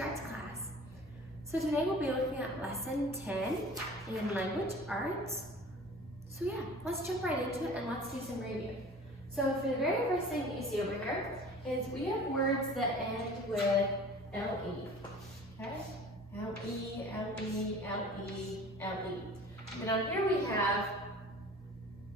Arts class. So today we'll be looking at lesson 10 in language arts. So yeah, let's jump right into it and let's do some review. So for the very first thing that you see over here is we have words that end with LE. Okay? L-E, L-E, L-E, L-E. And on here we have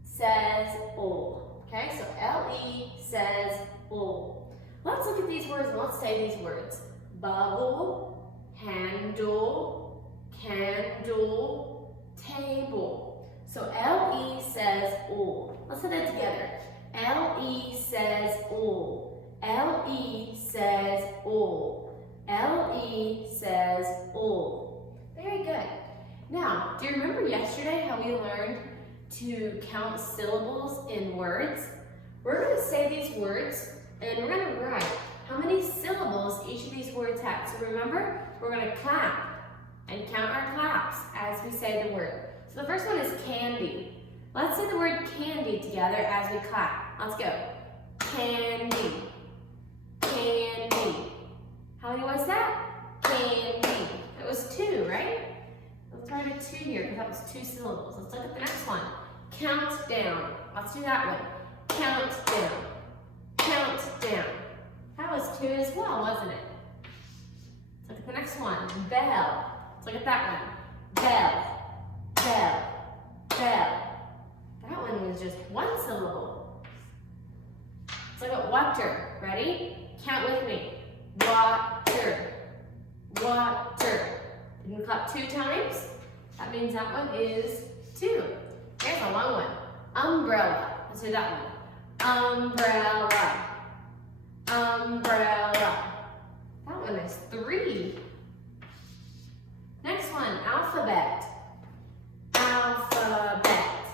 says ol. Okay, so L-E says ol. Let's look at these words and let's say these words. Bubble, handle, candle, table. So L-E says ol. Let's say that together. L-E says ol. L-E says ol. L-E says ol. Very good. Now, do you remember yesterday how we learned to count syllables in words? We're going to say these words and we're going to write how many syllables each of these words have. So remember, we're going to clap and count our claps as we say the word. So the first one is candy. Let's say the word candy together as we clap. Let's go. Candy. Candy. How many was that? Candy. That was 2, right? Let's write a 2 here because that was 2 syllables. Let's look at the next one. Count down. Let's do that one. Count down. Count down. That was 2 as well, wasn't it? Let's look at the next one. Bell. Let's look at that one. Bell. Bell. Bell. That one was just 1 syllable. Let's look at water. Ready? Count with me. Water. Water. You can clap 2 times. That means that one is 2. Here's a long one. Umbrella. Let's do that one. Umbrella. Umbrella. That one is 3. Next one, alphabet. Alphabet.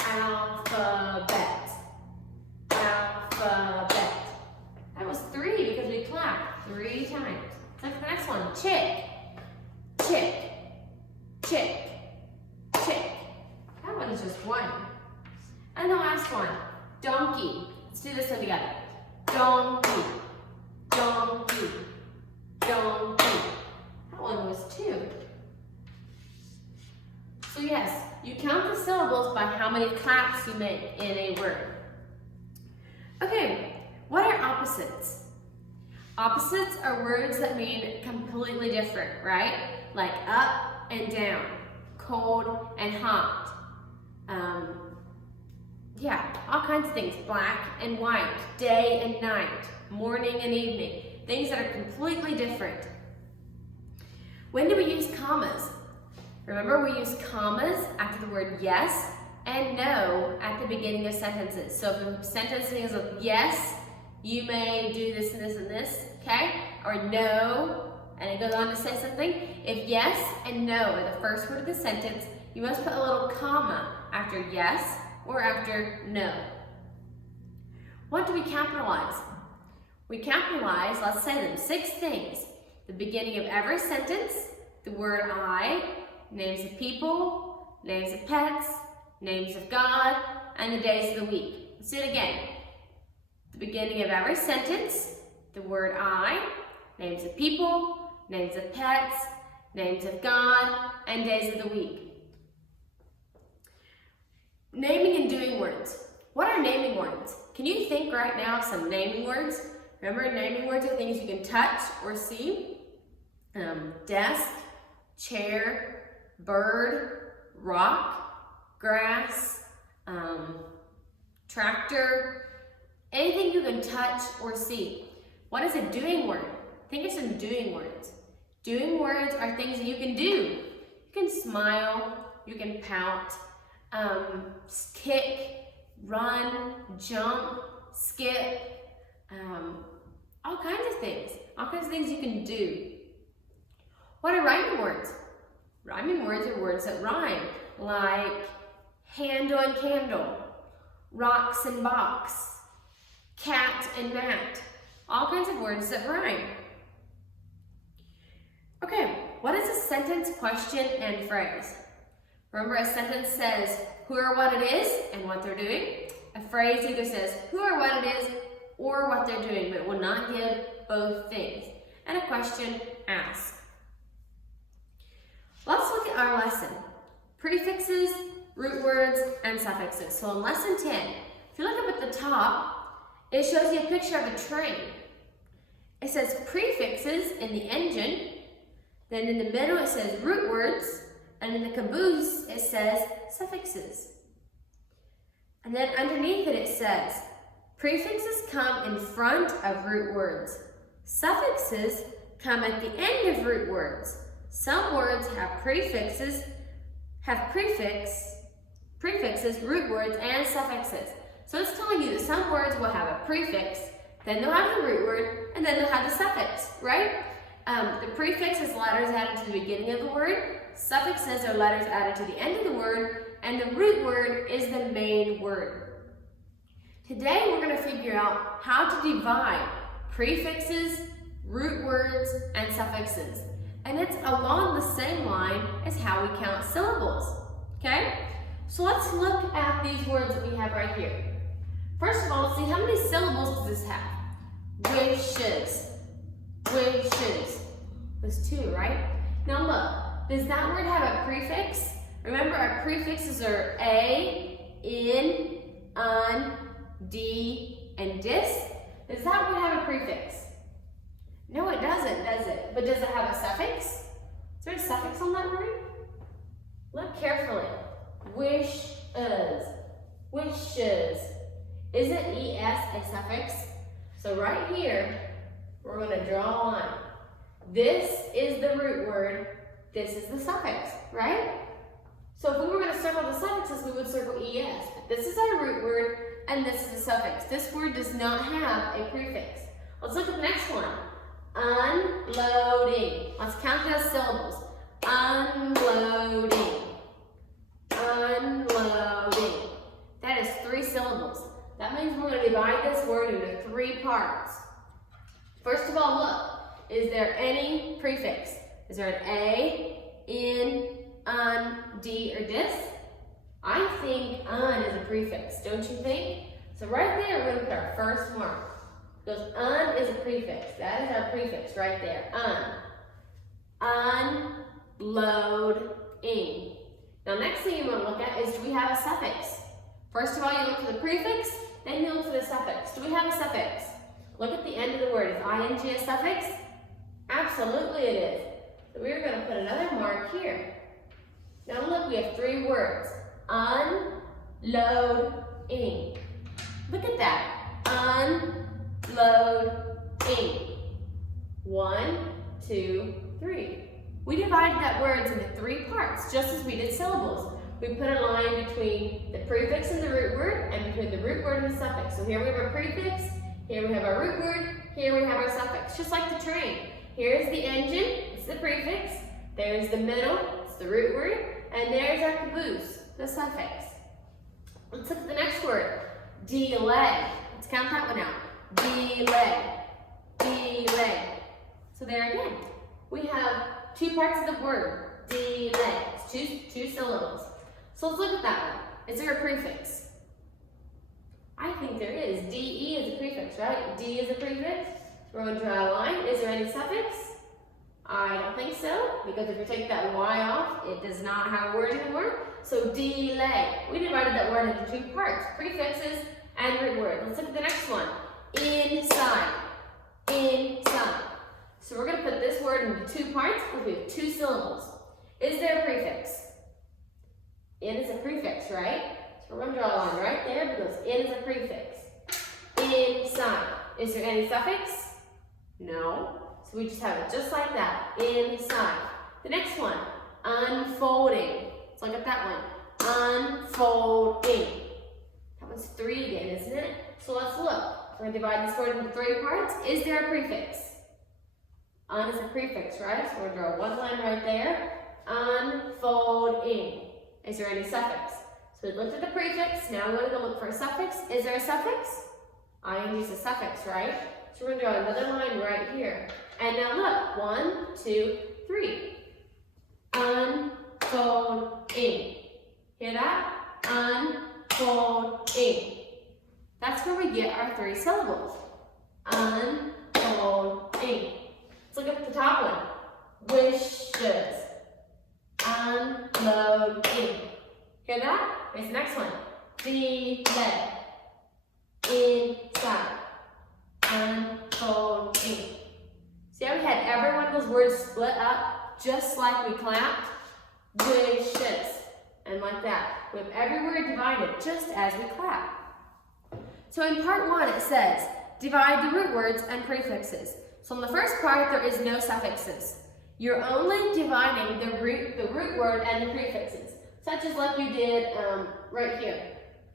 Alphabet. Alphabet. That was 3 because we clapped 3 times. Let's look at the next one. Chick. Chick. Chick. Chick. That one is just 1. And the last one. Donkey. Let's do this one together. Donkey. Donkey. Donkey. That one was 2. So yes, you count the syllables by how many claps you make in a word. Okay, what are opposites? Opposites are words that mean completely different, right? Like up and down, cold and hot. Yeah, all kinds of things. Black and white, day and night, morning and evening. Things that are completely different. When do we use commas? Remember, we use commas after the word yes and no at the beginning of sentences. So if the sentence begins with yes, you may do this and this and this, okay? Or no, and it goes on to say something. If yes and no are the first word of the sentence, you must put a little comma after yes or after no. What do we capitalize? We capitalize, let's say them, 6 things. The beginning of every sentence, the word I, names of people, names of pets, names of God, and the days of the week. Let's do it again. The beginning of every sentence, the word I, names of people, names of pets, names of God, and days of the week. Naming and doing words. What are naming words? Can you think right now of some naming words? Remember, naming words are things you can touch or see. Desk, chair, bird, rock, grass, tractor, anything you can touch or see. What is a doing word? Think of some doing words. Doing words are things that you can do. You can smile, you can pout, kick, run, jump, skip, all kinds of things. All kinds of things you can do. What are rhyming words? Rhyming words are words that rhyme, like handle and candle, rocks and box, cat and mat. All kinds of words that rhyme. Okay, what is a sentence, question, and phrase? Remember, a sentence says who or what it is and what they're doing. A phrase either says who or what it is or what they're doing, but it will not give both things. And a question ask. Let's look at our lesson. Prefixes, root words, and suffixes. So in lesson 10, if you look up at the top, it shows you a picture of a train. It says prefixes in the engine, then in the middle it says root words, and in the caboose it says suffixes. And then underneath it says prefixes come in front of root words. Suffixes come at the end of root words. Some words have prefixes, root words, and suffixes. So it's telling you that some words will have a prefix, then they'll have the root word, and then they'll have the suffix, right? The prefix is letters added to the beginning of the word, suffixes are letters added to the end of the word, and the root word is the main word. Today we're going to figure out how to divide prefixes, root words, and suffixes. And it's along the same line as how we count syllables, okay? So let's look at these words that we have right here. First of all, let's see how many syllables does this have? Wishes, wishes. There's 2, right? Now look, does that word have a prefix? Remember, our prefixes are a, in, un, d, and dis. Does that word have a prefix? No, it doesn't, does it? But does it have a suffix? Is there a suffix on that word? Look carefully. Wishes, wishes. Isn't es a suffix? So right here, we're going to draw a line. This is the root word, this is the suffix, right? So if we were going to circle the suffixes, we would circle es. But this is our root word, and this is the suffix. This word does not have a prefix. Let's look at the next one. Unloading. Let's count those syllables. Unloading. Unloading. That is 3 syllables. That means we're going to divide this word into 3 parts. First of all, look. Is there any prefix? Is there an a, in, un, d, or dis? I think un is a prefix, don't you think? So right there, we're going to put our first mark. Because un is a prefix. That is our prefix right there. Unloading. Now, next thing you want to look at is, do we have a suffix? First of all, you look for the prefix, then you look for the suffix. Do we have a suffix? Look at the end of the word. Is ing a suffix? Absolutely it is. So we're going to put another mark here. Now look, we have 3 words. Unloading. Look at that. Unloading. 1, 2, 3. We divided that word into 3 parts, just as we did syllables. We put a line between the prefix and the root word, and between the root word and the suffix. So here we have our prefix, here we have our root word, here we have our suffix, just like the train. Here's the engine, it's the prefix. There's the middle, it's the root word, and there's our caboose, the suffix. Let's look at the next word, delay. Let's count that one out. Delay, delay. So there again, we have 2 parts of the word, delay. It's 2 syllables. So let's look at that one. Is there a prefix? I think there is. DE is a prefix, right? D is a prefix. We're going to draw a line. Is there any suffix? I don't think so, because if you take that Y off, it does not have a word anymore. So delay. We divided that word into 2 parts, prefixes and root word. Let's look at the next one. Inside. Inside. So we're going to put this word into 2 parts because we have 2 syllables. Is there a prefix? In is a prefix, right? So we're going to draw a line right there because in is a prefix. Inside. Is there any suffix? No. So we just have it just like that. Inside. The next one. Unfolding. Let's look at that one. Unfolding. That one's 3 again, isn't it? So let's look. We're going to divide this word into 3 parts. Is there a prefix? Un is a prefix, right? So we're going to draw one line right there. Unfolding. Is there any suffix? So we looked at the prefix. Now we're going to go look for a suffix. Is there a suffix? Ing is a suffix, right? So we're going to draw another line right here. And now look. 1, 2, 3. Unfolding. Hear that? Unfolding. That's where we get our 3 syllables. Unfolding. Let's look at the top one. shoulds. Unloading. Hear that? Here's the next one. Delay. Inside. Unfolding. See how we had every one of those words split up just like we clapped? Wishes. And like that. We have every word divided just as we clap. So in part 1 it says, divide the root words and prefixes. So in the first part there is no suffixes. You're only dividing the root word and the prefixes, such as like you did right here.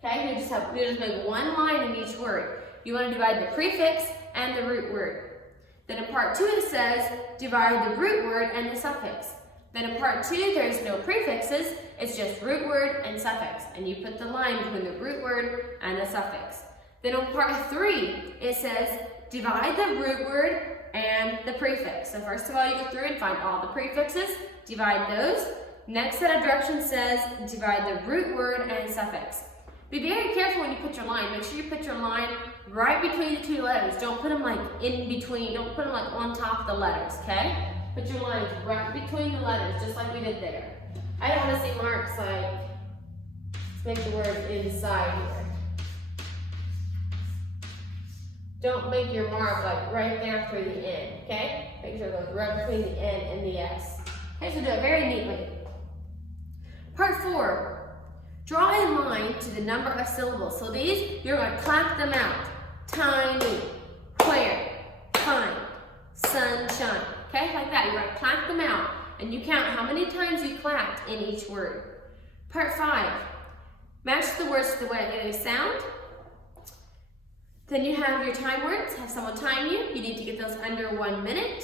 Okay, you just make one line in each word. You want to divide the prefix and the root word. Then in part 2 it says, divide the root word and the suffix. Then in part 2 there's no prefixes, it's just root word and suffix. And you put the line between the root word and the suffix. Then in part 3 it says, divide the root word and the prefix. So first of all, you go through and find all the prefixes, divide those. Next set of directions says, divide the root word and suffix. Be very careful when you put your line. Make sure you put your line right between the two letters. Don't put them like in between, don't put them like on top of the letters, okay? Put your lines right between the letters, just like we did there. I don't want to see marks like, let's make the word inside here. Don't make your mark like right there through the N, okay? Make sure it goes right between the N and the S. Okay, so do it very neatly. Part 4, draw a line to the number of syllables. So these, you're going to clap them out. Tiny, where, find, sunshine. Okay, like that. You're going to clap them out. And you count how many times you clapped in each word. Part 5, match the words to the way they sound. Then you have your time words, have someone time you. You need to get those under 1 minute.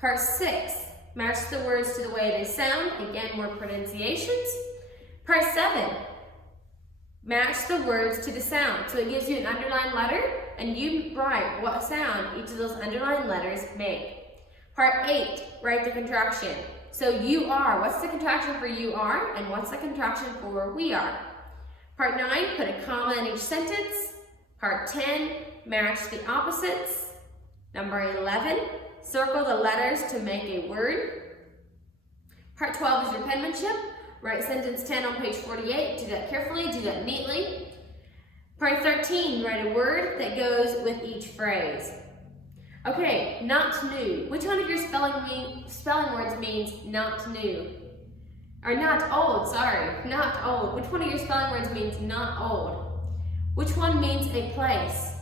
Part 6, match the words to the way they sound. Again, more pronunciations. Part 7, match the words to the sound. So it gives you an underlined letter, and you write what sound each of those underlined letters make. Part 8, write the contraction. So you are, what's the contraction for you are, and what's the contraction for we are? Part 9, put a comma in each sentence. Part 10, match the opposites. Number 11, circle the letters to make a word. Part 12 is your penmanship. Write sentence 10 on page 48. Do that carefully, do that neatly. Part 13, write a word that goes with each phrase. Okay, not new. Which one of your spelling words means not new? Or not old, sorry, not old. Which one of your spelling words means not old? Which one means a place?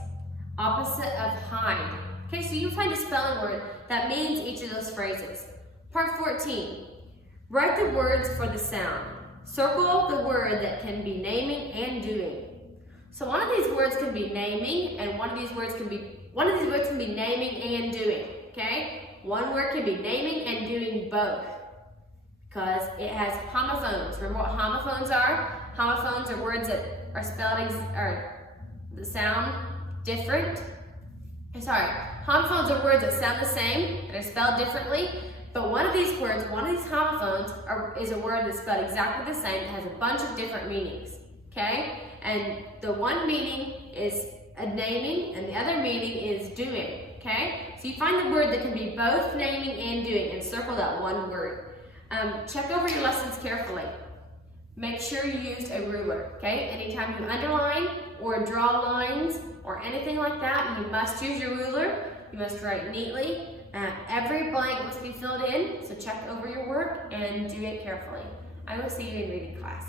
Opposite of hide. Okay, so you find a spelling word that means each of those phrases. Part 14, write the words for the sound. Circle the word that can be naming and doing. So one of these words can be naming, and one of these words can be naming and doing. Okay? One word can be naming and doing both, because it has homophones. Remember what homophones are? Homophones are words that are spelled the sound different. Homophones are words that sound the same and are spelled differently. But one of these words, one of these homophones is a word that's spelled exactly the same. It has a bunch of different meanings. Okay? And the one meaning is a naming and the other meaning is doing. Okay? So you find the word that can be both naming and doing and circle that one word. Check over your lessons carefully. Make sure you used a ruler, okay? Anytime you underline or draw lines or anything like that, you must use your ruler. You must write neatly. Every blank must be filled in, so check over your work and do it carefully. I will see you in reading class.